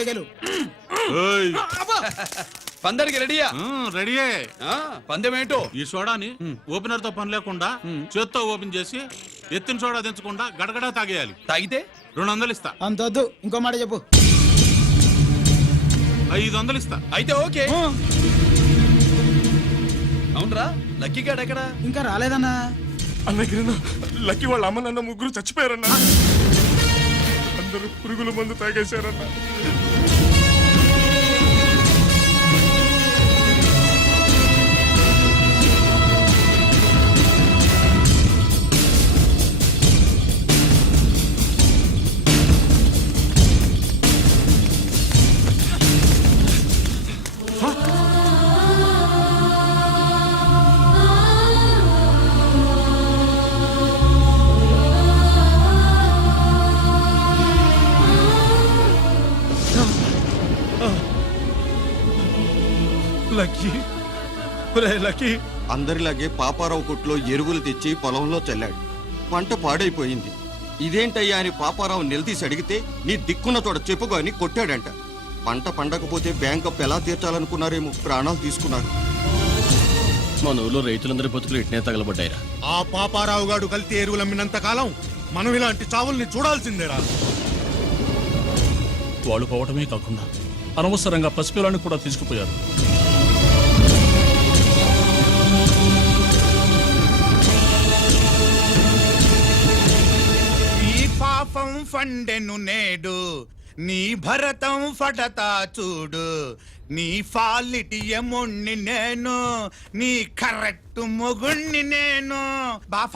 ఎట్టగెలు పందరికి రెడీయా? రెడీయే. పందెమేంటో? ఈ సోడాని ఓపెనర్ తో పని లేకుండా చేత్తో ఓపెన్ చేసి ఎత్తిన సోడా దించకుండా గడగడా తాగేయాలి. తాగితే 200 ఇస్తా. అంత వద్దు, ఇంకో మాట చెప్పు. 500 ఇస్తా. అయితే ఓకే. అవునరా, లక్కీ గాడు ఎక్కడా? ఇంకా రాలేదన్నా. అన్నగిరినా, లక్కీ వాళ్ళ అమ్మ నాన్న ముగ్గురు చచ్చిపోయారన్నా. అందరూ పురుగుల మందు తాగేశారన్నా. అందరిలాగే పాపారావు కొట్లో ఎరువులు తెచ్చి పొలంలో చల్లాడు. పంట పాడైపోయింది. ఇదేంటయ్యా అని పాపారావు నిలదీసి అడిగితే నీ దిక్కున్న తోట చెప్పుకో అని కొట్టాడంట. పంట పండకపోతే బ్యాంక్ అప్పు ఎలా తీర్చాలనుకున్నారేమో ప్రాణాలు తీసుకున్నారు. మన ఊళ్ళో రైతులందరి బతుకులు ఇట్నే తగలబడ్డాయిరా. ఆ పాపారావు గాడు కల్తీ ఎరువులు అమ్మినంత కాలం మనం ఇలాంటి చావుల్ని చూడాల్సిందేరా. వాళ్ళు పోవటమే కాకుండా అనవసరంగా పసిపిల్లని కూడా తీసుకుపోయారు. ఈ పాపం ఫండెను నేడు, నీ భరతం ఫటతా చూడు. నీ ఫాలిటి ఎముణ్ణి నేను, నీ కరెక్ట్ మొగుణ్ణి నేను. బాగా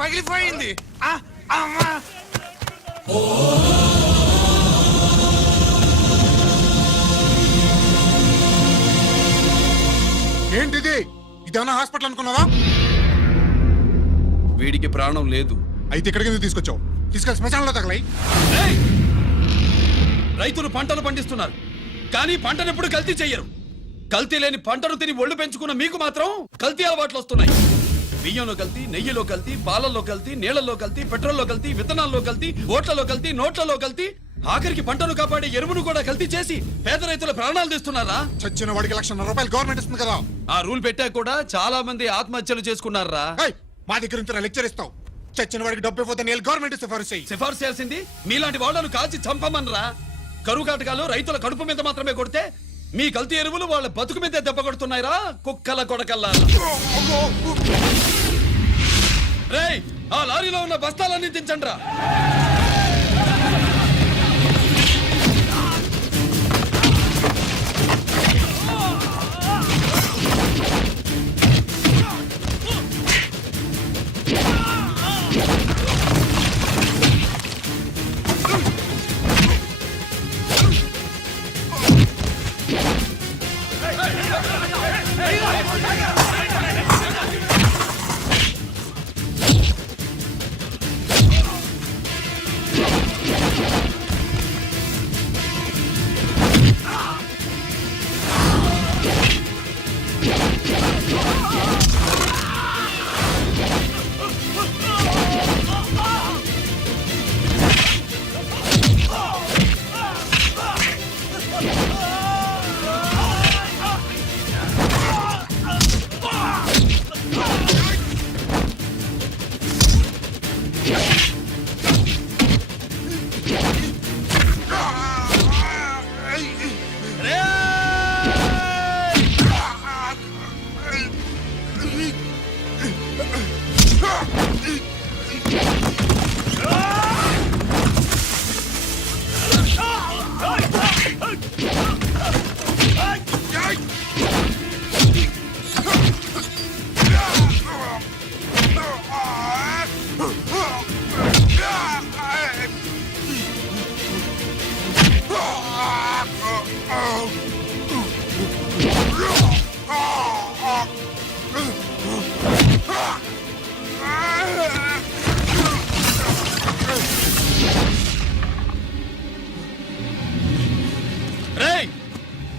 పగిలిపోయింది. ఏంటిది? ఇదేమన్నా హాస్పిటల్ అనుకున్నావా? వీడికి ప్రాణం లేదు. అయితే ఇక్కడికి ఎందుకు తీసుకొచ్చావు? తీసుకెళ్ళి శ్మశానంలో తగలై. రైతులు పంటలు పండిస్తున్నారు, కానీ పంటను ఎప్పుడు కల్తీ చెయ్యరు. కల్తీ లేని పంటను తిని ఒళ్ళు పెంచుకున్న మీకు మాత్రం కల్తీ అలవాట్లు వస్తున్నాయి. బియ్యంలో కల్తీ, నెయ్యిలో కల్తీ, పాలల్లో కల్తీ, నీళ్లలో కల్తీ, పెట్రోల్లో కల్తీ, విత్తనాల్లో కల్తీ, ఓట్లలో కల్తీ, నోట్లలో కల్తీ, ఆఖరికి పంటను కాపాడే ఎరువును కూడా కల్తీ చేసి పేద రైతుల ప్రాణాలు తీస్తున్నారా? చచ్చిన వాడికి ₹1,00,000 గవర్నమెంట్ ఇస్తుంది కదా. ఆ రూల్ పెట్టాక కూడా చాలా మంది ఆత్మహత్యలు చేసుకున్నారా? మా దగ్గర ఇంత లెక్చర్ ఇస్తావు. చచ్చిన వాడికి డబ్బు ఇవ్వతే నేను గవర్నమెంట్ సిఫార్సు చేయాల్సింది మీలాంటి వాళ్ళను కాల్చి చంపమనరా? కరువు కాటకాలు రైతుల కడుపు మీద మాత్రమే కొడితే మీ కల్తీ ఎరువులు వాళ్ళ బతుకు మీద దెబ్బ కొడుతున్నాయిరా కుక్కల కొడకల్లా. రేయ్, ఆ లారీలో ఉన్న బస్తాలన్నీ దించండ్రా. రేయ్,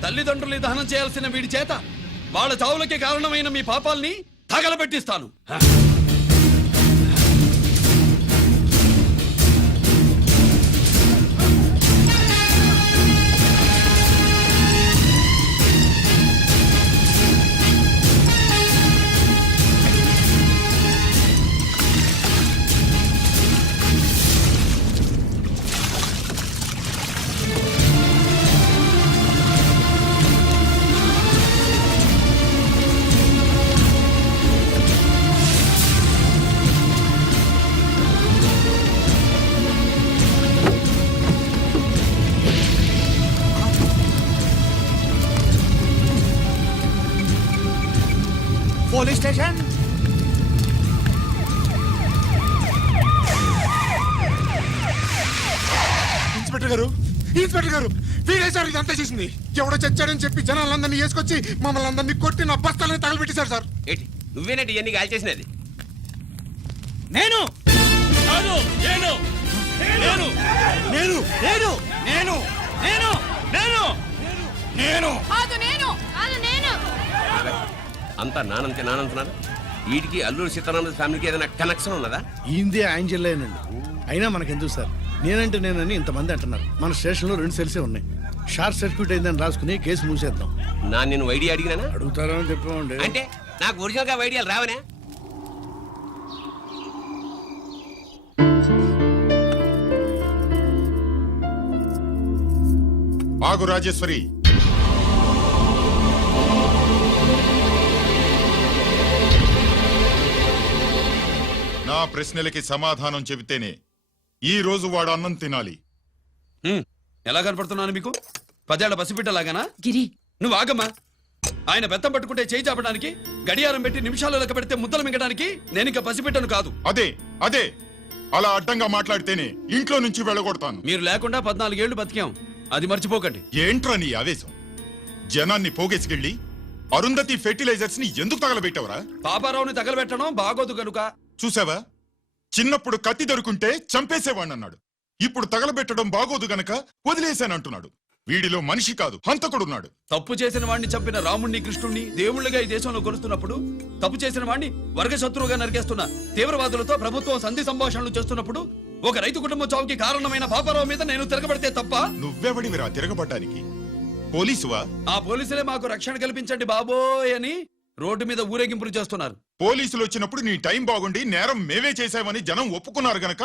తల్లిదండ్రుల్ని దహనం చేయాల్సిన వీడి చేత వాళ్ళ చావులకి కారణమైన మీ పాపాల్ని తగలబెట్టిస్తాను. Police station. ఇన్స్పెక్టర్ గారు, ఇన్స్పెక్టర్ గారు, వీడేసారు ఇదంతా చేసింది. ఎవడో చచ్చాడని చెప్పి జనాలందరినీ వేసుకొచ్చి మమ్మల్ని అందరినీ కొట్టి నా బస్తాలని తగలబెట్టేశారు సార్. ఏంటి నువ్వేనండి ఇవన్నీ గాలి చేసినది? నేను కాదు, నేను నేను నేను నేను నేను నేను నేను నేను కాదు నేను కాదు నేను అంతా నానంతే నానంటున్నారు. వీటికి అల్లూరి సీతారామరాజు ఫ్యామిలీకి ఏదైనా కనెక్షన్ ఉన్నదా? ఈందే యాంజల్లేనండి. అయినా మనకెందుకు సార్, నేనంటే నేనని ఇంతమంది అంటున్నారు. మన స్టేషన్లో 2 సెల్సే ఉన్నాయి. షార్ట్ సర్క్యూట్ అయిందని రాసుకుని కేసు మూసేద్దాం. నేను ఐడియా అడిగినానా? అడుగుతారా అని చెప్పండి. అంటే నాకు ఒరిజినల్ గా ఐడియాలు రావనే? ఆగు రాజేశ్వరి. నా ప్రశ్నలకి సమాధానం చెబితేనే ఈ రోజు వాడు అన్నం తినాలి. ఎలా కనపడుతున్నాను మీకు? 10 ఏళ్ల పసిబిడ్డలాగానా? గిరి నువ్వు ఆగమ్మా. ఆయన బెత్తం పట్టుకుంటే చేయి చాపడానికి, గడియారం పెట్టి నిమిషాలు లెక్క పెడితే ముద్దలు మింగడానికి నేను ఇంకా పసిబిడ్డను కాదు. అదే అదే అలా అడ్డంగా మాట్లాడితేనే ఇంట్లో నుంచి వెళ్ళగొడతాను. మీరు లేకుండా 14 ఏళ్లు బతికాం, అది మర్చిపోకండి. ఏంట్రా నీ ఆవేశం? జనాన్ని పోగేసుకెళ్ళి అరుంధతి ఫెర్టిలైజర్స్ ని ఎందుకు తగలబెట్టావురా? పాపారావుని తగలబెట్టడం బాగోదు గనుక. చూసావా, చిన్నప్పుడు కత్తి దొరుకుంటే చంపేసేవాణ్ణన్నాడు. ఇప్పుడు తగలబెట్టడం బాగోదు గనక వదిలేశానంటున్నాడు. వీడిలో మనిషి కాదు, హంతకుడున్నాడు. తప్పు చేసిన వాడిని చంపిన రాముణ్ణి, కృష్ణుణ్ణి దేవుళ్ళుగా ఈ దేశంలో కొలుస్తున్నప్పుడు, తప్పు చేసిన వాడిని వర్గ శత్రువుగా నరికేస్తున్న తీవ్రవాదులతో ప్రభుత్వం సంధి సంభాషణలు చేస్తున్నప్పుడు, ఒక రైతు కుటుంబం చావుకి కారణమైన పాపారావు మీద నేను తిరగబడితే తప్ప? నువ్వెవడివిరా తిరగబడ్డానికి? పోలీసువా? ఆ పోలీసులే మాకు రక్షణ కల్పించండి బాబోయ్ అని రోడ్డు మీద ఊరేగింపులు చేస్తున్నారు. పోలీసులు వచ్చినప్పుడు నీ టైం బాగుండి నేరం మేమే చేశామని జనం ఒప్పుకున్నారు గనక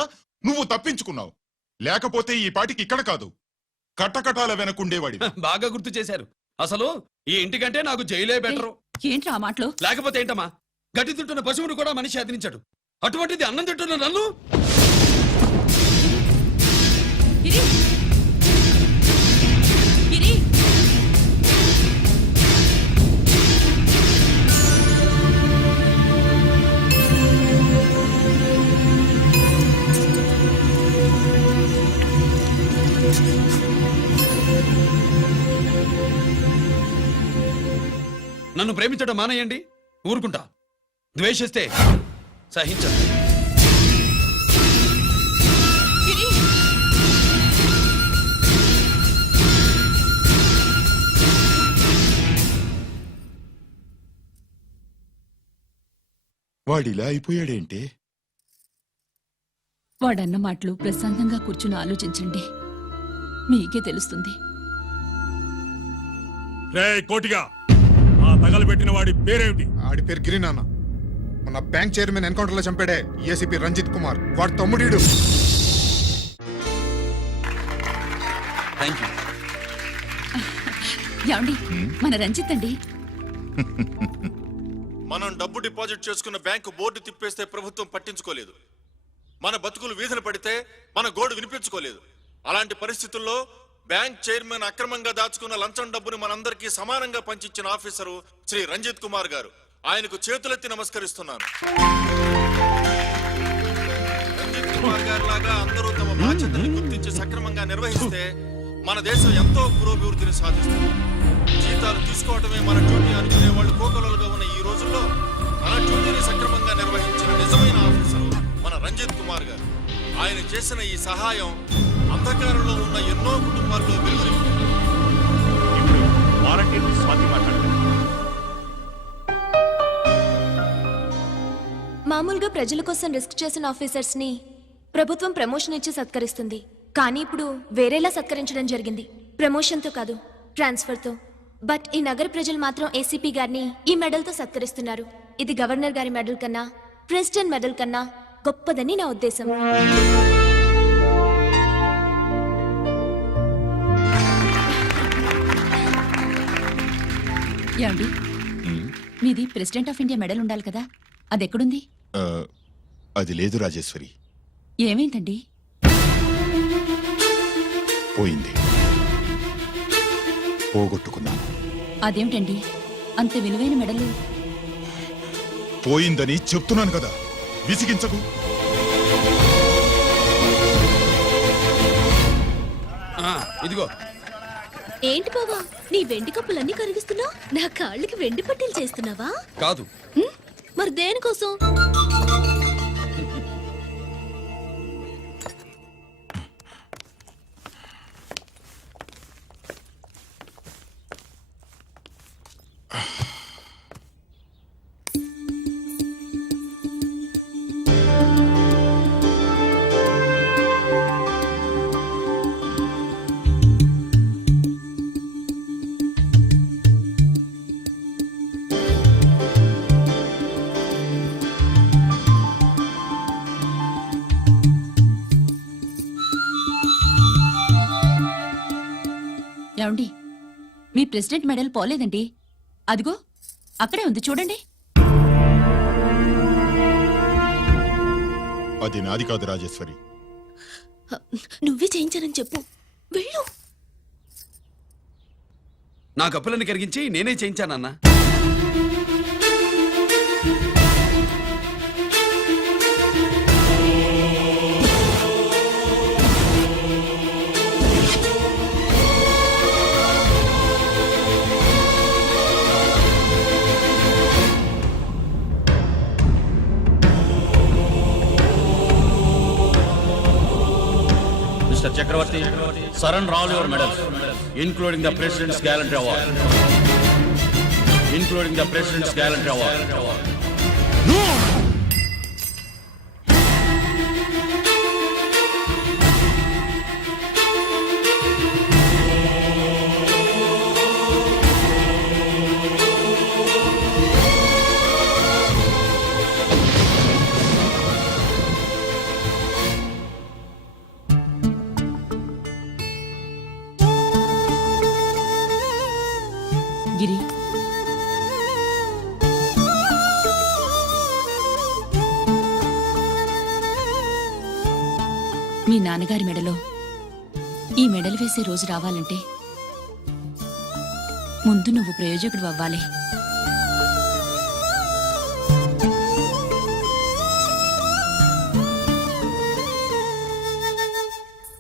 నువ్వు తప్పించుకున్నావు. లేకపోతే ఈ పాటికి ఇక్కడ కాదు, కటకటాల వెనకుండేవాడి. బాగా గుర్తు చేశారు. అసలు ఈ ఇంటికంటే నాకు జైలే బెటరు. ఏంట్రా ఆ మాటలు? లేకపోతే ఏంటమ్మా, గడ్డి తింటున్న పశువును కూడా మనిషి అదిరించాడు. అటువంటిది అన్నం తింటున్న నన్ను? గిరి గిరి నన్ను ప్రేమించడం మానేయండి, ఊరుకుంటా. ద్వేషిస్తే సహించండి. గిరి వాడిలా అయిపోయాడేంటి? వాడన్న మాటలు ప్రశాంతంగా కూర్చుని ఆలోచించండి, మీకే తెలుస్తుంది. రే కోటిగా, ఆ తగలబెట్టిన వాడి పేరేమిటి? ఆడి పేరు గిరి నాన్న. మన బ్యాంక్ చైర్మన్ ఎన్కౌంటర్ లో చంపాడే ఏసీపీ రంజిత్ కుమార్. వాడి తమ్ముడీడు. Thank you. ఏమండి, మన రంజిత్ అండి. మనం డబ్బు డిపాజిట్ చేసుకున్న బ్యాంకు బోర్డు తిప్పేస్తే ప్రభుత్వం పట్టించుకోలేదు. మన బతుకులు వీధులు పడితే మన గోడు వినిపించుకోలేదు. అలాంటి పరిస్థితుల్లో బ్యాంక్ చైర్మన్ అక్రమంగా దాచుకున్న లంచం డబ్బుని మనందరికీ సమానంగా పంచిచ్చిన ఆఫీసరు శ్రీ రంజిత్ కుమార్ గారు. ఆయనకు చేతులెత్తి నమస్కరిస్తున్నాను. రంజిత్ కుమార్ గారి లాగా అందరూ తమ బాధ్యతల్ని గుర్తించి సక్రమంగా నిర్వహిస్తే మన దేశం ఎంతో పురోభివృద్ధిని సాధిస్తుంది. జీతాలు తీసుకోవటమే మన డ్యూటీ అనుకునే వాళ్ళు కోకొలలుగా ఉన్న ఈ రోజుల్లో మన డ్యూటీని సక్రమంగా నిర్వహించిన నిజమైన ఆఫీసరు మన రంజిత్ కుమార్ గారు. ఆయన చేసిన ఈ సహాయం అంధకారంలో ఉన్న ఎన్నో కుటుంబాల్లో వెలుగుని మామూలుగా ప్రజల కోసం రిస్క్ చేసిన ఆఫీసర్స్ ని ప్రభుత్వం ప్రమోషన్ ఇచ్చి సత్కరిస్తుంది. కానీ ఇప్పుడు వేరేలా సత్కరించడం జరిగింది. ప్రమోషన్తో కాదు, ట్రాన్స్ఫర్తో. బట్ ఈ నగర ప్రజలు మాత్రం ఏసీపీ గారిని ఈ మెడల్తో సత్కరిస్తున్నారు. ఇది గవర్నర్ గారి మెడల్ కన్నా, ప్రెసిడెంట్ మెడల్ కన్నా గొప్పదని నా ఉద్దేశం. ఏమండి, మీది ప్రెసిడెంట్ ఆఫ్ ఇండియా మెడల్ ఉండాలి కదా, అది ఎక్కడుంది? అది లేదు రాజేశ్వరి, ఏమైందండి? పోయింది, పోగొట్టుకున్నాను. అదేమిటండి అంత విలువైన మెడలు? పోయిందని చెప్తున్నాను కదా, విసిగించకు. ఇదిగో. ఏంటి బావా, నీ వెండి కప్పులన్నీ కరిగిస్తున్నావు? నా కాళ్ళకి వెండి పట్టీలు చేస్తున్నావా? కాదు. మరి దేనికోసం? ఏమండి, మీ ప్రెసిడెంట్ మెడల్ పోలేదండి, అదిగో అక్కడే ఉంది చూడండి. అది నాది కాదు రాజేశ్వరి. నువ్వే చేయించానని చెప్పు, వెళ్ళు. నా కప్పులను కరిగించి నేనే చేయించానన్నా. Mr. Chakravarti, surrender all your medals, including the President's Gallantry Award. Including the President's Gallantry Award. గిరి, మీ నాన్నగారి మెడలో ఈ మెడలు వేసే రోజు రావాలంటే ముందు నువ్వు ప్రయోజకుడు అవ్వాలి.